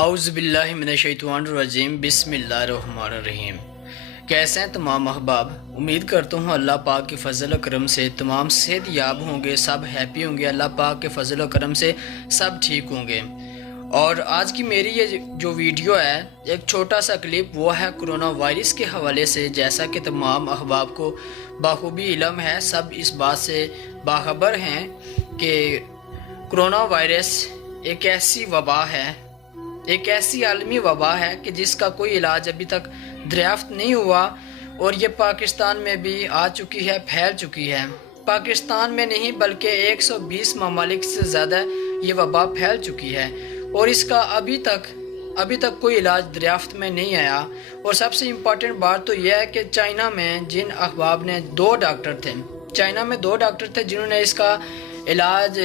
اعوذ باللہ من الشیطان الرجیم، بسم اللہ الرحمن الرحیم۔ کیسے ہیں تمام احباب؟ امید کرتا ہوں اللہ پاک کے فضل و کرم سے تمام صحت یاب ہوں گے، سب ہیپی ہوں گے، اللہ پاک کے فضل و کرم سے سب ٹھیک ہوں گے۔ اور آج کی میری یہ جو ویڈیو ہے، ایک چھوٹا سا کلپ وہ ہے کرونا وائرس کے حوالے سے۔ جیسا کہ تمام احباب کو بخوبی علم ہے، سب اس بات سے باخبر ہیں کہ کرونا وائرس ایک ایسی وبا ہے، ایک ایسی عالمی وبا ہے کہ جس کا کوئی علاج ابھی تک دریافت نہیں ہوا، اور یہ پاکستان میں بھی آ چکی ہے، پھیل چکی ہے۔ پاکستان میں نہیں بلکہ 120 ممالک سے زیادہ یہ وبا پھیل چکی ہے، اور اس کا ابھی تک کوئی علاج دریافت میں نہیں آیا۔ اور سب سے امپورٹنٹ بات تو یہ ہے کہ چائنا میں جن احباب نے دو ڈاکٹر تھے جنہوں نے اس کا علاج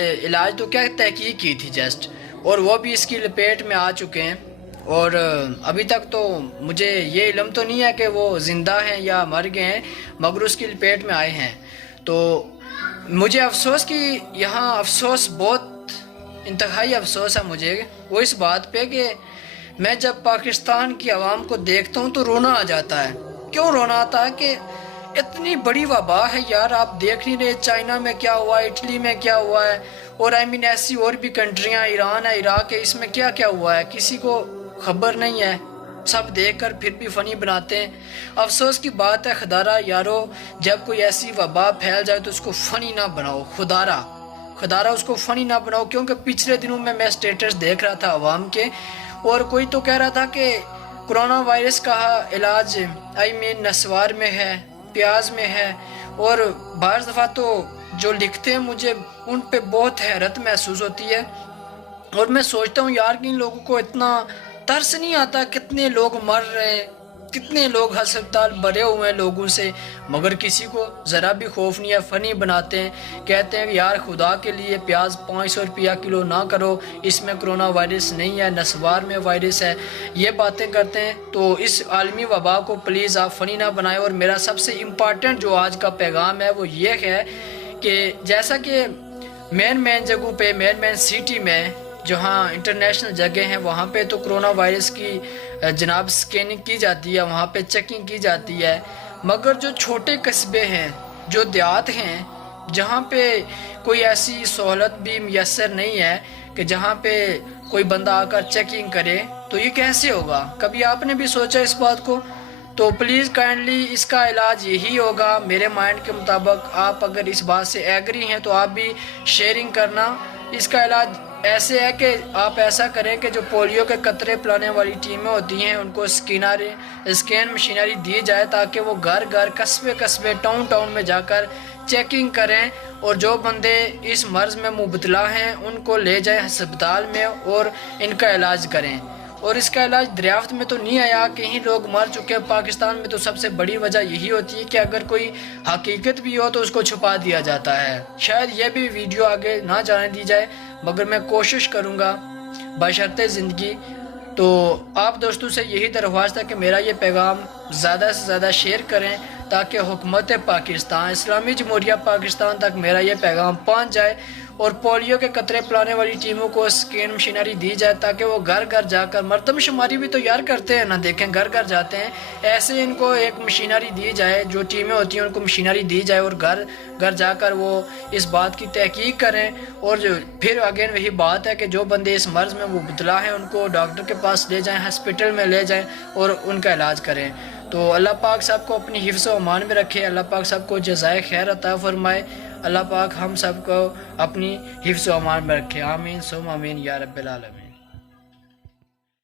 تو کیا تحقیق کی تھی جسٹ، اور وہ بھی اس کی لپیٹ میں آ چکے ہیں۔ اور ابھی تک تو مجھے یہ علم تو نہیں ہے کہ وہ زندہ ہیں یا مر گئے ہیں، مگر اس کی لپیٹ میں آئے ہیں۔ تو مجھے افسوس بہت انتہائی افسوس ہے مجھے وہ اس بات پہ کہ میں جب پاکستان کی عوام کو دیکھتا ہوں تو رونا آ جاتا ہے۔ کیوں رونا آتا ہے کہ اتنی بڑی وبا ہے یار، آپ دیکھ نہیں رہے چائنا میں کیا ہوا ہے، اٹلی میں کیا ہوا ہے، اور ایسی اور بھی کنٹریاں، ایران ہے، عراق ہے، اس میں کیا کیا ہوا ہے کسی کو خبر نہیں ہے۔ سب دیکھ کر پھر بھی فنی بناتے ہیں۔ افسوس کی بات ہے خدارہ یارو، جب کوئی ایسی وبا پھیل جائے تو اس کو فنی نہ بناؤ، خدارہ اس کو فنی نہ بناؤ۔ کیونکہ پچھلے دنوں میں سٹیٹس دیکھ رہا تھا عوام کے، اور کوئی تو کہہ رہا تھا کہ کرونا وائرس کا علاج نسوار میں ہے، پیاز میں ہے، اور بعض دفعہ تو جو لکھتے ہیں مجھے ان پہ بہت حیرت محسوس ہوتی ہے، اور میں سوچتا ہوں یار کہ ان لوگوں کو اتنا ترس نہیں آتا، کتنے لوگ مر رہے ہیں، کتنے لوگ ہسپتال بھرے ہوئے ہیں لوگوں سے، مگر کسی کو ذرا بھی خوف نہیں ہے۔ فنی بناتے ہیں، کہتے ہیں کہ یار خدا کے لیے پیاز 500 روپیہ کلو نہ کرو، اس میں کرونا وائرس نہیں ہے، نسوار میں وائرس ہے، یہ باتیں کرتے ہیں۔ تو اس عالمی وبا کو پلیز آپ فنی نہ بنائیں۔ اور میرا سب سے امپارٹنٹ جو آج کا پیغام ہے وہ یہ ہے کہ جیسا کہ مین جگہوں پہ، مین سٹی میں جہاں انٹرنیشنل جگہ ہیں، وہاں پہ تو کرونا وائرس کی جناب سکیننگ کی جاتی ہے، وہاں پہ چیکنگ کی جاتی ہے، مگر جو چھوٹے قصبے ہیں، جو دیہات ہیں، جہاں پہ کوئی ایسی سہولت بھی میسر نہیں ہے کہ جہاں پہ کوئی بندہ آ کر چیکنگ کرے، تو یہ کیسے ہوگا؟ کبھی آپ نے بھی سوچا اس بات کو؟ تو پلیز کائنڈلی اس کا علاج یہی ہوگا میرے مائنڈ کے مطابق۔ آپ اگر اس بات سے ایگری ہیں تو آپ بھی شیئرنگ کرنا۔ اس کا علاج ایسے ہے کہ آپ ایسا کریں کہ جو پولیو کے قطرے پلانے والی ٹیمیں ہوتی ہیں ان کو اسکین مشینری دی جائے، تاکہ وہ گھر قصبے ٹاؤن میں جا کر چیکنگ کریں، اور جو بندے اس مرض میں مبتلا ہیں ان کو لے جائیں ہسپتال میں اور ان کا علاج کریں۔ اور اس کا علاج دریافت میں تو نہیں آیا، کہیں لوگ مر چکے ہیں۔ پاکستان میں تو سب سے بڑی وجہ یہی ہوتی ہے کہ اگر کوئی حقیقت بھی ہو تو اس کو چھپا دیا جاتا ہے۔ شاید یہ بھی ویڈیو آگے نہ جانے دی جائے، مگر میں کوشش کروں گا بشرطِ زندگی۔ تو آپ دوستوں سے یہی درخواست ہے کہ میرا یہ پیغام زیادہ سے زیادہ شیئر کریں، تاکہ حکومت پاکستان، اسلامی جمہوریہ پاکستان تک میرا یہ پیغام پہنچ جائے، اور پولیو کے قطرے پلانے والی ٹیموں کو اسکین مشینری دی جائے، تاکہ وہ گھر جا کر مردم شماری بھی تو یار کرتے ہیں نا، دیکھیں گھر جاتے ہیں، ایسے ان کو ایک مشینری دی جائے، جو ٹیمیں ہوتی ہیں ان کو مشینری دی جائے، اور گھر جا کر وہ اس بات کی تحقیق کریں۔ اور پھر اگین وہی بات ہے کہ جو بندے اس مرض میں مبتلا ہیں ان کو ڈاکٹر کے پاس لے جائیں، ہسپتال میں لے جائیں، اور ان کا علاج کریں۔ تو اللہ پاک سب کو اپنی حفظ و امان میں رکھے، اللہ پاک سب کو جزائے خیر عطا فرمائے، اللہ پاک ہم سب کو اپنی حفظ و امان میں رکھے۔ آمین ثم آمین یا رب العالمین۔